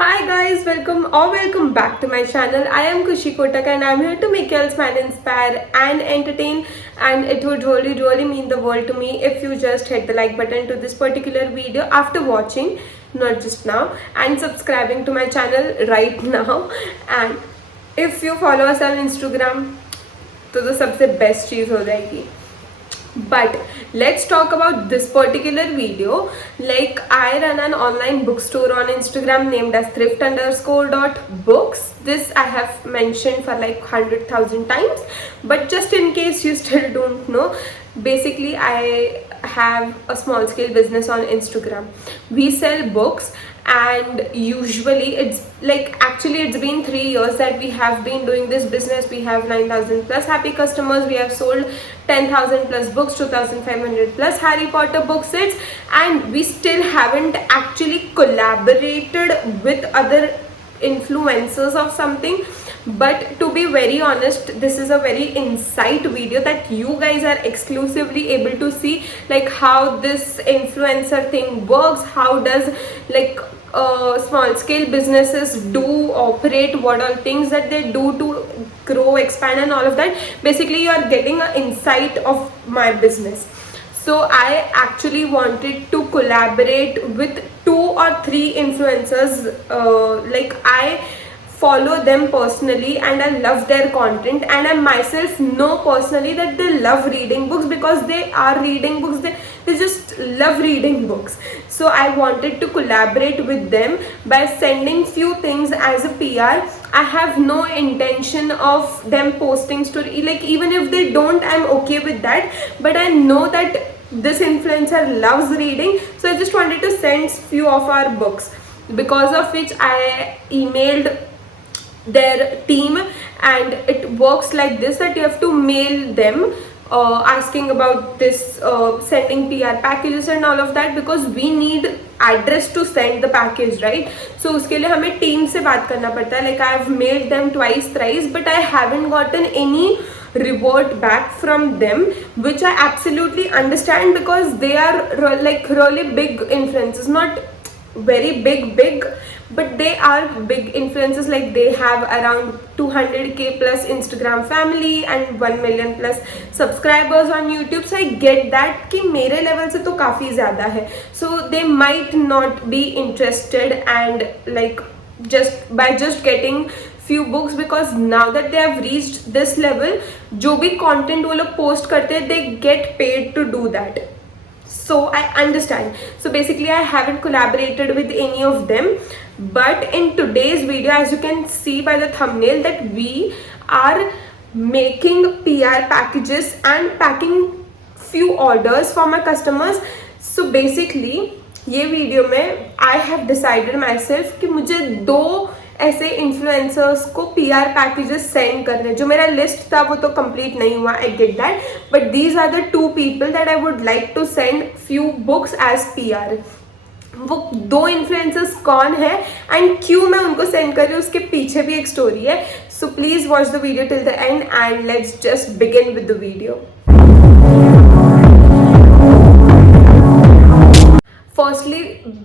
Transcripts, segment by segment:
Hi guys, welcome back to my channel. I am Kushi Kotak and I am here to make y'all's mind inspire and entertain, and it would really mean the world to me if you just hit the like button to this particular video after watching, not just now, and subscribing to my channel right now. And if you follow us on Instagram तो सबसे best चीज़ हो जाएगी. But let's talk about this particular video. Like, I run an online bookstore on Instagram named as thrift_books. This I have mentioned for like 100,000 times, but just in case you still don't know, basically I have a small scale business on Instagram. We sell books, and usually it's like, actually it's been 3 years that we have been doing this business. We have 9,000 plus happy customers. We have sold 10,000 plus books, 2,500 plus Harry Potter book sets, and we still haven't actually collaborated with other influencers of something. But to be very honest, this is a very insight video that you guys are exclusively able to see, like how this influencer thing works, how does like small scale businesses do operate, what all things that they do to grow, expand, and all of that. Basically you are getting an insight of my business. So I actually wanted to collaborate with 2 or 3 influencers. Like, I follow them personally and I love their content, and I myself know personally that they love reading books because they are reading books. They just love reading books. So I wanted to collaborate with them by sending few things as a PR. I have no intention of them posting story, like even if they don't, I'm okay with that, but I know that this influencer loves reading, so I just wanted to send few of our books, because of which I emailed their team, and it works like this, that you have to mail them asking about this sending PR packages and all of that, because we need address to send the package, right? So उसके लिए हमें team से बात करना पड़ता है. Like, I have mailed them twice, thrice, but I haven't gotten any reward back from them, which I absolutely understand, because they are like really big influencers, not very big, but they are big influencers. Like, they have around 200k plus Instagram family and 1 million plus subscribers on YouTube. So I get that कि मेरे level से तो काफ़ी ज़्यादा है, so they might not be interested, and like just getting few books, because now that they have reached this level, जो भी content वो लोग post करते हैं, they get paid to do that. So I understand. So basically I haven't collaborated with any of them, but in today's video, as you can see by the thumbnail, that we are making PR packages and packing few orders for my customers. So basically ये video में I have decided myself कि मुझे 2 ऐसे influencers को PR packages send करने. जो मेरा list था वो तो कंप्लीट नहीं हुआ, I get that, but these are the 2 people that I would like to send few books as PR. वो 2 इन्फ्लुएंसर्स कौन है एंड क्यों मैं उनको सेंड कर रही हूँ, उसके पीछे भी एक स्टोरी है. सो please watch the video till the end and let's just begin with the video. Firstly,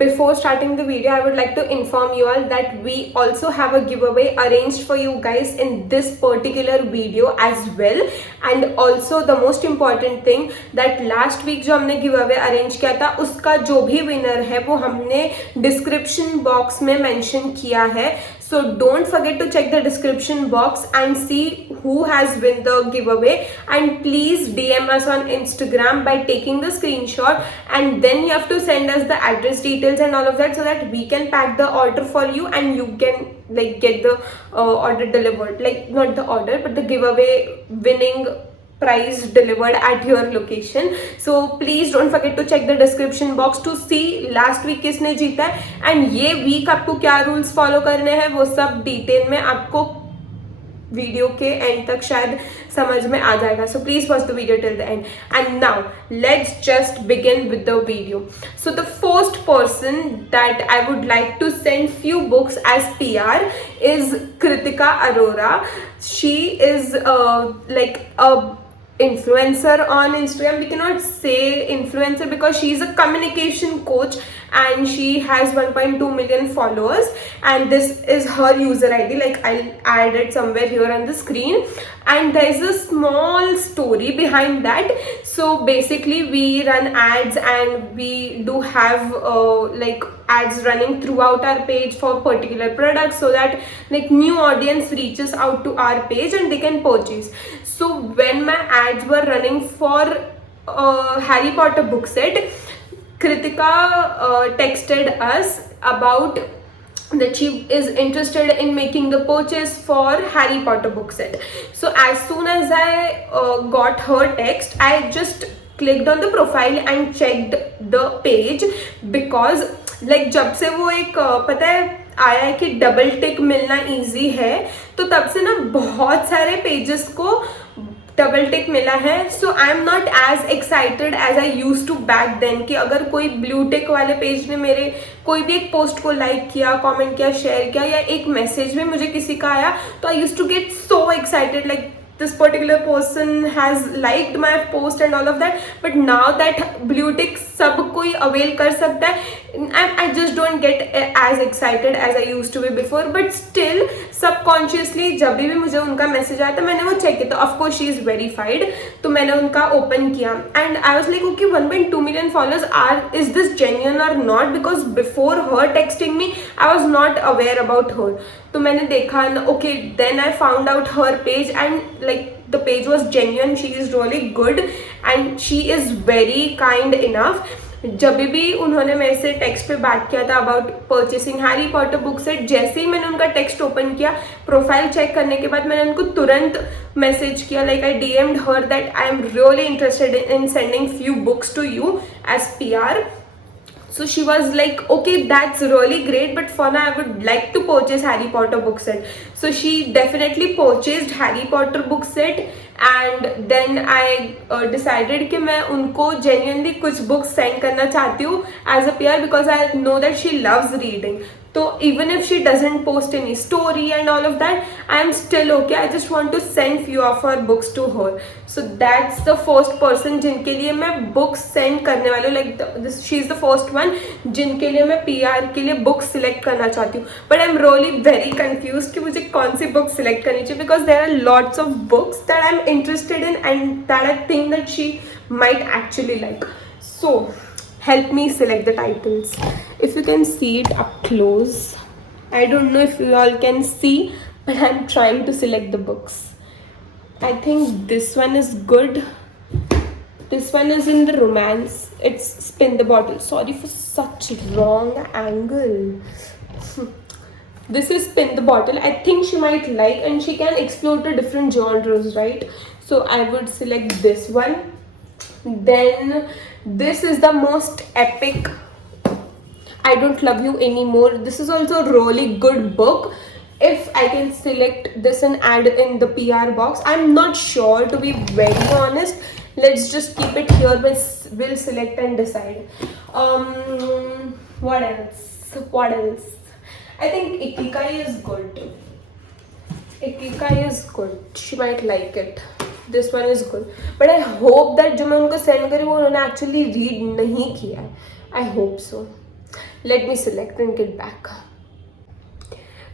before starting the video, I would like to inform you all that we also have a giveaway arranged for you guys in this particular video as well. And also the most important thing, that last week जो हमने giveaway arrange किया था, उसका जो भी winner है वो हमने description box में mention किया है. So don't forget to check the description box and see who has win the giveaway, and please DM us on Instagram by taking the screenshot, and then you have to send us the address details and all of that, so that we can pack the order for you and you can like get the order delivered, like not the order but the giveaway winning prize delivered at your location. So please don't forget to check the description box to see last week किसने जीता है, and ये week आपको क्या rules follow करने हैं वो सब डिटेल में आपको वीडियो के एंड तक शायद समझ में आ जाएगा. So please watch the video till the end. And now let's just begin with the video. So the first person that I would like to send few books as PR is Kritika Arora. She is like a influencer on Instagram. We cannot say influencer because she is a communication coach, and she has 1.2 million followers, and this is her user ID. Like, I'll add it somewhere here on the screen, and there's a small story behind that. So basically we run ads, and we do have like ads running throughout our page for particular products, so that like new audience reaches out to our page and they can purchase. So when my ads were running for Harry Potter book set, Kritika texted us about that she is interested in making the purchase for Harry Potter book set. So as soon as I got her text, I just clicked on the profile and checked the page, because like जब से वो एक पता है आया है कि double tick मिलना इजी है, तो तब से ना बहुत सारे पेजेस को डबल टिक मिला है. So I am not as excited as I use to back then, कि अगर कोई ब्लू टिक वाले पेज ने मेरे कोई भी एक पोस्ट को लाइक किया, कमेंट किया, शेयर किया, या एक मैसेज भी मुझे किसी का आया, तो I use to get so excited like this particular person has liked my post and all of that. But now that blue tick सब कोई avail कर सकता है, I just don't get as excited as I used to be before. But still subconsciously जब भी मुझे उनका message आया था, मैंने वो चेक किया, तो of course she is verified, तो मैंने उनका ओपन किया, and I was like okay, 1.2 million followers, is this genuine or not? Because before her texting me, I was not aware about her. तो मैंने देखा, okay, then I found out her page, and like the page was genuine. She is really good and she is very kind enough. जब भी उन्होंने मेरे से text पे बात किया था about purchasing Harry Potter book set, जैसे ही मैंने उनका टेक्स्ट ओपन किया, प्रोफाइल चेक करने के बाद मैंने उनको तुरंत मैसेज किया, like I DMed her that I am really interested in sending few books to you as PR. So she was like, okay, that's really great, but for now I would like to purchase Harry Potter book set. So she definitely purchased Harry Potter book set, and then I decided कि मैं उनको genuinely कुछ books send करना चाहती हूँ as a PR, because I know that she loves reading. So even if she doesn't post any story and all of that, I am still okay. I just want to send few of her books to her. So that's the first person जिनके लिए मैं books send करने वाली हूँ. Like she is the first one जिनके लिए मैं PR के लिए books select करना चाहती हूँ. But I'm really very confused कि मुझे कौन सी book select करनी चाहिए, because there are lots of books that I'm interested in and that I think that she might actually like. So help me select the titles. If you can see it up close, I don't know if you all can see, but I'm trying to select the books. I think this one is good. This one is in the romance. It's Spin the Bottle. Sorry for such wrong angle. This is Spin the Bottle. I think she might like, and she can explore the different genres, right? So I would select this one. Then this is the most epic, I Don't Love You Anymore. This is also a really good book. If I can select this and add in the PR box, I'm not sure, to be very honest. Let's just keep it here, but we'll select and decide. What else? I think Ikigai is good. Ikigai is good. She might like it. This one is good, but I hope that जो मैं उनको send करी वो उन्होंने actually read नहीं किया है. I hope so. Let me select and get back.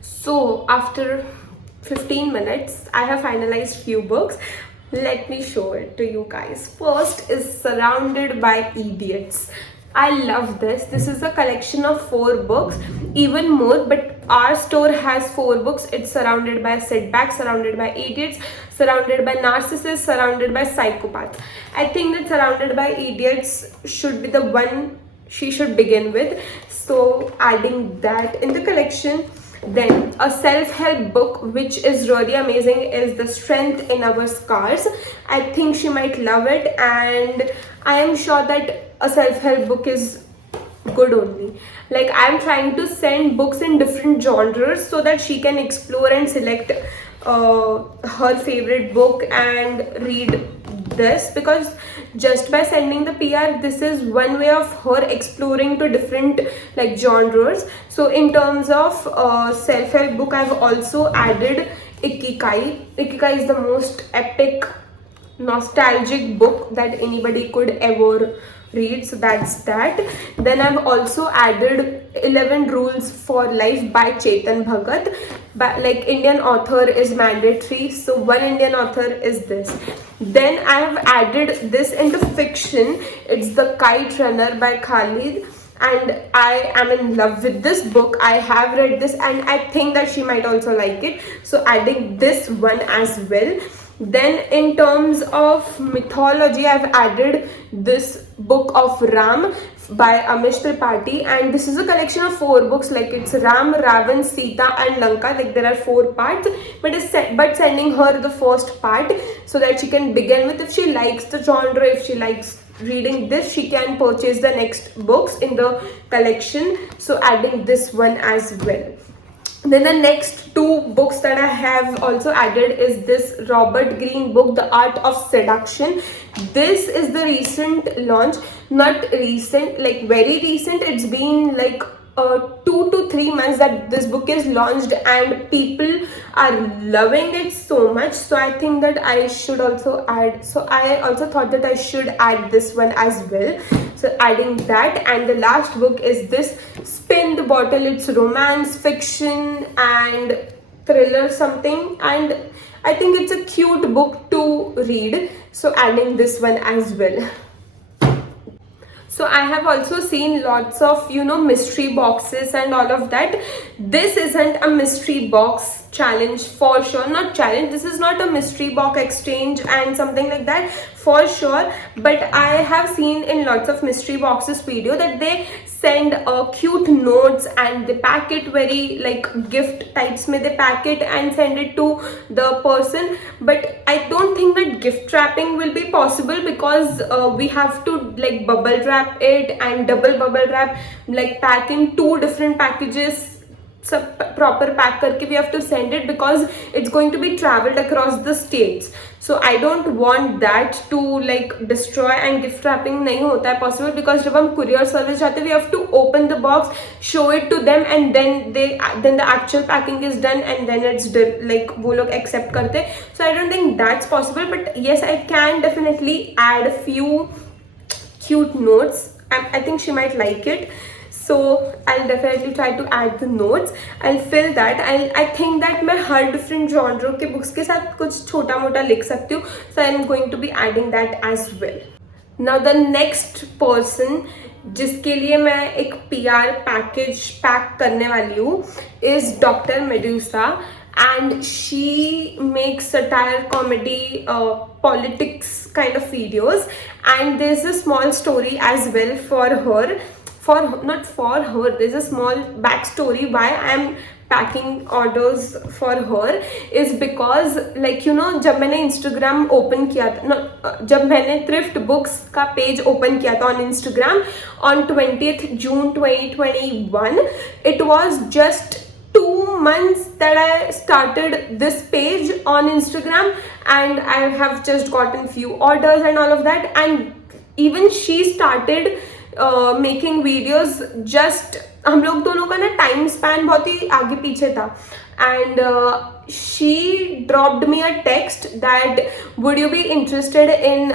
So after 15 minutes, I have finalized few books. Let me show it to you guys. First is Surrounded by Idiots. I love this. This is a collection of 4 books, even more, but our store has 4 books. It's Surrounded by Setbacks, Surrounded by Idiots, Surrounded by Narcissists, Surrounded by Psychopaths. I think that Surrounded by Idiots should be the one she should begin with. So adding that in the collection. Then a self-help book which is really amazing is The Strength in Our Scars. I think she might love it, and I am sure that a self-help book is good only. Like, I am trying to send books in different genres so that she can explore and select her favorite book and read this, because just by sending the PR, this is one way of her exploring to different like genres. So in terms of self-help book, I've also added Ikigai. Ikigai is the most epic, nostalgic book that anybody could ever read, so that's that. Then I've also added 11 Rules for Life by Chetan Bhagat. But like Indian author is mandatory, so one Indian author is this. Then I have added this into fiction. It's The Kite Runner by Khalid, and I am in love with this book. I have read this and I think that she might also like it, so adding this one as well. Then in terms of mythology, I've added this book of Ram by Amish Tripathi, and this is a collection of 4 books. Like it's Ram, Ravan, Sita and Lanka. Like there are 4 parts, but sending her the first part so that she can begin with. If she likes the genre, if she likes reading this, she can purchase the next books in the collection, so adding this one as well. Then the next 2 books that I have also added is this Robert Greene book, The Art of Seduction. This is the recent launch, not recent, like very recent. It's been like 2 to 3 months that this book is launched, and people are loving it so much. So I think that I should also add. So I also thought that I should add this one as well. So adding that. And the last book is this Spin the Bottle. It's romance, fiction and thriller something, and I think it's a cute book to read, so adding this one as well. So I have also seen lots of, mystery boxes and all of that. This isn't a mystery box challenge for sure, not challenge. This is not a mystery box exchange and something like that for sure. But I have seen in lots of mystery boxes video that they send cute notes and they pack it very like gift types mein they pack it and send it to the person. But I don't think that gift wrapping will be possible, because we have to like bubble wrap it and double bubble wrap, like pack in 2 different packages. सब proper pack करके we have to send it, because it's going to be traveled across the states. So I don't want that to like destroy, and gift wrapping नहीं होता है possible, because जब हम courier service जाते हैं we have to open the box, show it to them, and then the actual packing is done, and then it's like वो लोग accept करते हैं. So I don't think that's possible, but yes, I can definitely add a few cute notes. I think she might like it. So I'll definitely try to add the notes. I'll fill that. I think that मैं हर different genre के books के साथ कुछ छोटा मोटा लिख सकती हूँ. So I'm going to be adding that as well. Now the next person जिसके लिए मैं एक PR package pack करने वाली हूँ is Dr. Medusa, and she makes satire, comedy, politics kind of videos, and there's a small story as well for her. Not for her, there's a small backstory why I'm packing orders for her, is because like जब मैंने Instagram open किया था, जब मैंने thrift books का page open किया था on Instagram on 20th June 2021, it was just 2 months that I started this page on Instagram, and I have just gotten few orders and all of that. And even she started making videos. Just हम लोग दोनों का ना time span बहुत ही आगे पीछे था, and she dropped me a text that would you B interested in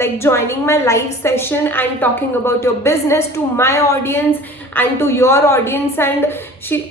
like joining my live session and talking about your business to my audience and to your audience, and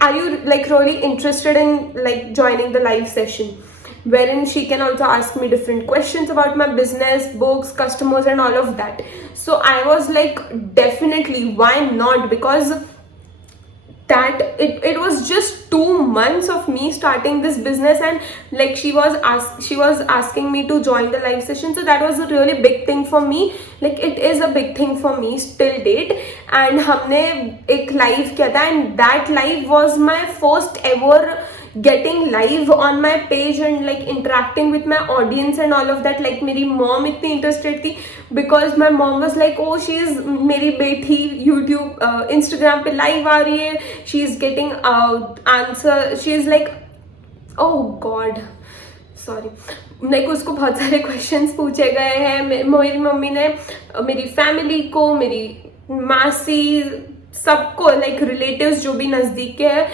are you like really interested in like joining the live session, wherein she can also ask me different questions about my business, books, customers and all of that. So I was like, definitely, why not? Because that it was just 2 months of me starting this business, and like she was asking me to join the live session. So that was a really big thing for me. Like it is a big thing for me still date. And हमने एक live किया था, and that live was my first ever getting live on my page and like interacting with my audience and all of that. Like मेरी mom इतनी interested थी, because my mom was like, oh, she is, मेरी बेटी YouTube Instagram पे live आ रही है, she is getting answer, she is like, oh god, sorry, like उसको बहुत सारे क्वेश्चंस पूछे गए हैं. मेरी मम्मी ने मेरी फैमिली को, मेरी मासी, सबको, लाइक रिलेटिव्स जो भी नजदीक के है,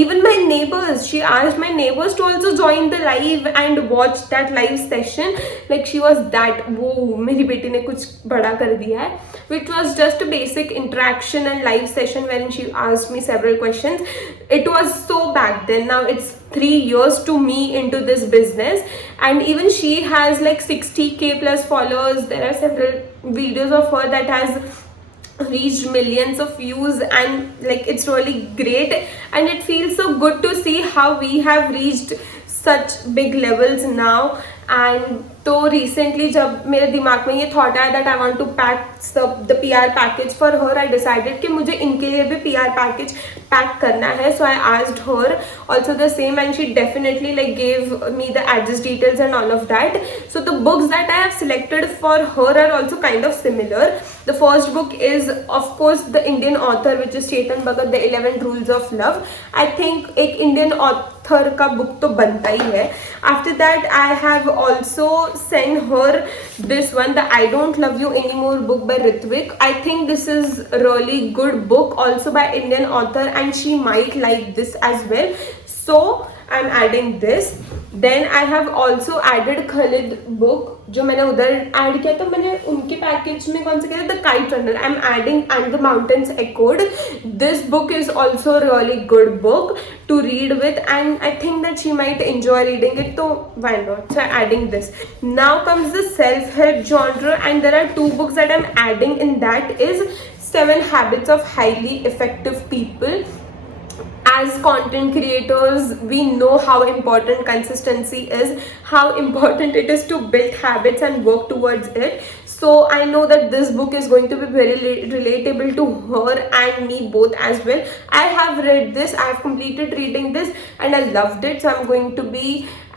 even my neighbours, she asked my neighbours to also join the live and watch that live session, like she was that, वो मेरी बेटी ने कुछ बड़ा कर दिया है, which was just basic interaction and live session when she asked me several questions. It was so back then. Now it's 3 years to me into this business, and even she has like 60k plus followers. There are several videos of her that has reached millions of views, and like it's really great, and it feels so good to see how we have reached such big levels now. And तो recently जब मेरे दिमाग में ये thought आया that I want to pack the PR package for her, I decided कि मुझे इनके लिए भी PR पैकेज पैक करना है. So I asked her also the same, and she definitely like gave me the address details and all of that. So the books that I have selected for her are also kind of similar. The first book is of course the Indian author which is Chetan Bhagat, The 11 Rules of Love. I think एक Indian author का book तो बनता ही है. After that I have also sent her this one, The I Don't Love You Anymore book by Ritvik. I think this is a really good book also by Indian author, and she might like this as well. So I'm adding this. Then I have also added Khalid book जो मैंने उधर add किया, तो मैंने उनके package में कौन सा किया, the kite runner. I am adding and the mountains echoed. This book is also really good book to read with, and I think that she might enjoy reading it, तो why not. So adding this. Now comes the self help genre, and there are 2 books that I'm adding in that is 7 Habits of Highly Effective People. As content creators, we know how important consistency is, how important it is to build habits and work towards it. So I know that this book is going to be very relatable to her and me both as well. I have read this, I have completed reading this, and I loved it. So I'm going to be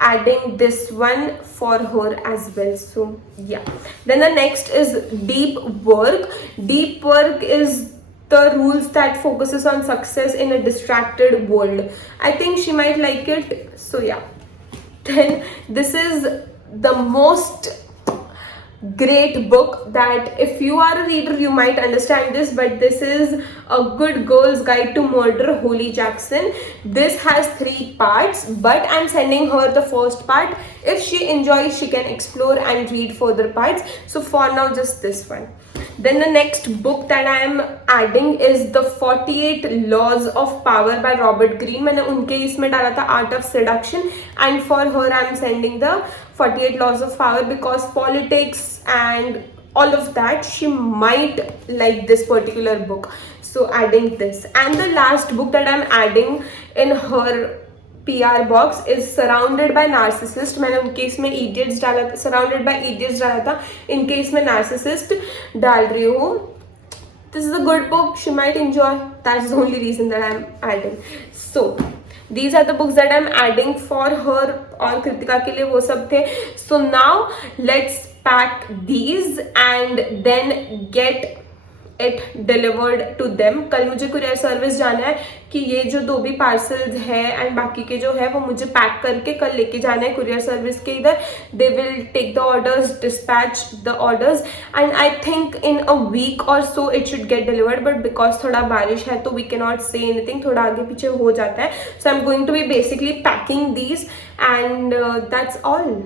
adding this one for her as well. So yeah. Then the next is Deep Work. Deep Work is the rules that focuses on success in a distracted world. I think she might like it. So yeah. Then this is the most great book that if you are a reader you might understand this, but this is A Good Girl's Guide to Murder, Holly Jackson. This has 3 parts, but I'm sending her the first part. If she enjoys, she can explore and read further parts. So for now, just this one. Then the next book that I am adding is The 48 Laws of Power by Robert Greene. मैंने उनके इसमें डाला था Art of Seduction, and for her I am sending the 48 Laws of Power because politics and all of that, she might like this particular book. So adding this. And the last book that I am adding in her PR box is Surrounded by Narcissist. मैंने उनके इसमें Idiots डाला था, Surrounded by Idiots डाला था, इनके इसमें Narcissist डाल रही हूँ. This is a good book, she might enjoy. That's the only reason that I'm adding. So these are the books that I'm adding for her और कृतिका के लिए वो सब थे. So now let's pack these and then get it delivered to them. कल मुझे courier service जाना है कि ये जो 2 भी पार्सल्स है एंड बाकी के जो है वो मुझे पैक करके कल लेके जाना है कुरियर सर्विस के इधर. They will take the orders, dispatch the orders, and I think in a week or so it should get delivered. But because थोड़ा बारिश है तो we can not say anything, थोड़ा आगे पीछे हो जाता है. So I am going to be basically packing these and that's all.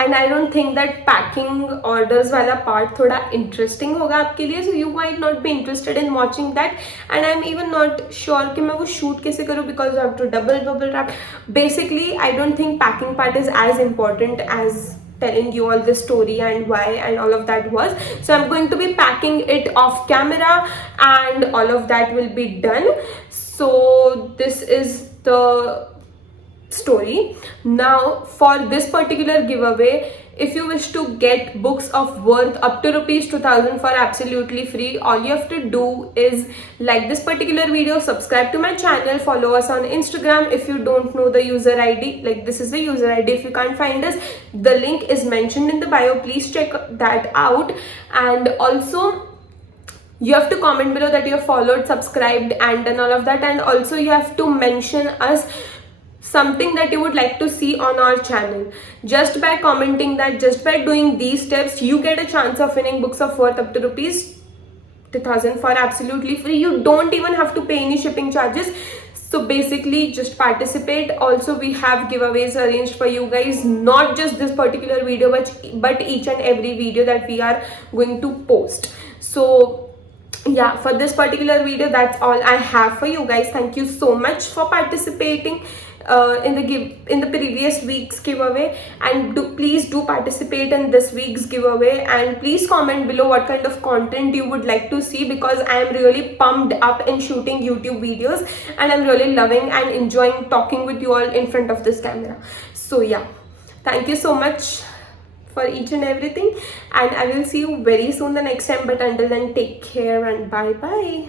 And I don't think that packing orders वाला पार्ट थोड़ा इंटरेस्टिंग होगा आपके लिए. So you might not be interested in watching that, and I am even not sure कि मैं वो shoot कैसे करूँ because I have to double bubble wrap. Basically I don't think packing part is as important as telling you all the story and why and all of that was. So I'm going to be packing it off camera and all of that will be done. So this is the story. Now for this particular giveaway, if you wish to get books of worth up to ₹2000 for absolutely free, all you have to do is like this particular video, subscribe to my channel, follow us on Instagram. If you don't know the user ID, like this is the user ID. If you can't find us, the link is mentioned in the bio, please check that out. And also you have to comment below that you have followed, subscribed and done all of that, and also you have to mention us something that you would like to see on our channel. Just by commenting that, just by doing these steps, you get a chance of winning books of worth up to 50,000 for absolutely free. You don't even have to pay any shipping charges. So basically just participate. Also we have giveaways arranged for you guys, not just this particular video but each and every video that we are going to post. So yeah, for this particular video that's all I have for you guys. Thank you so much for participating in the previous week's giveaway, and please do participate in this week's giveaway, and please comment below what kind of content you would like to see, because I am really pumped up in shooting YouTube videos and I'm really loving and enjoying talking with you all in front of this camera. So yeah, thank you so much for each and everything, and I will see you very soon the next time. But until then, take care and bye bye.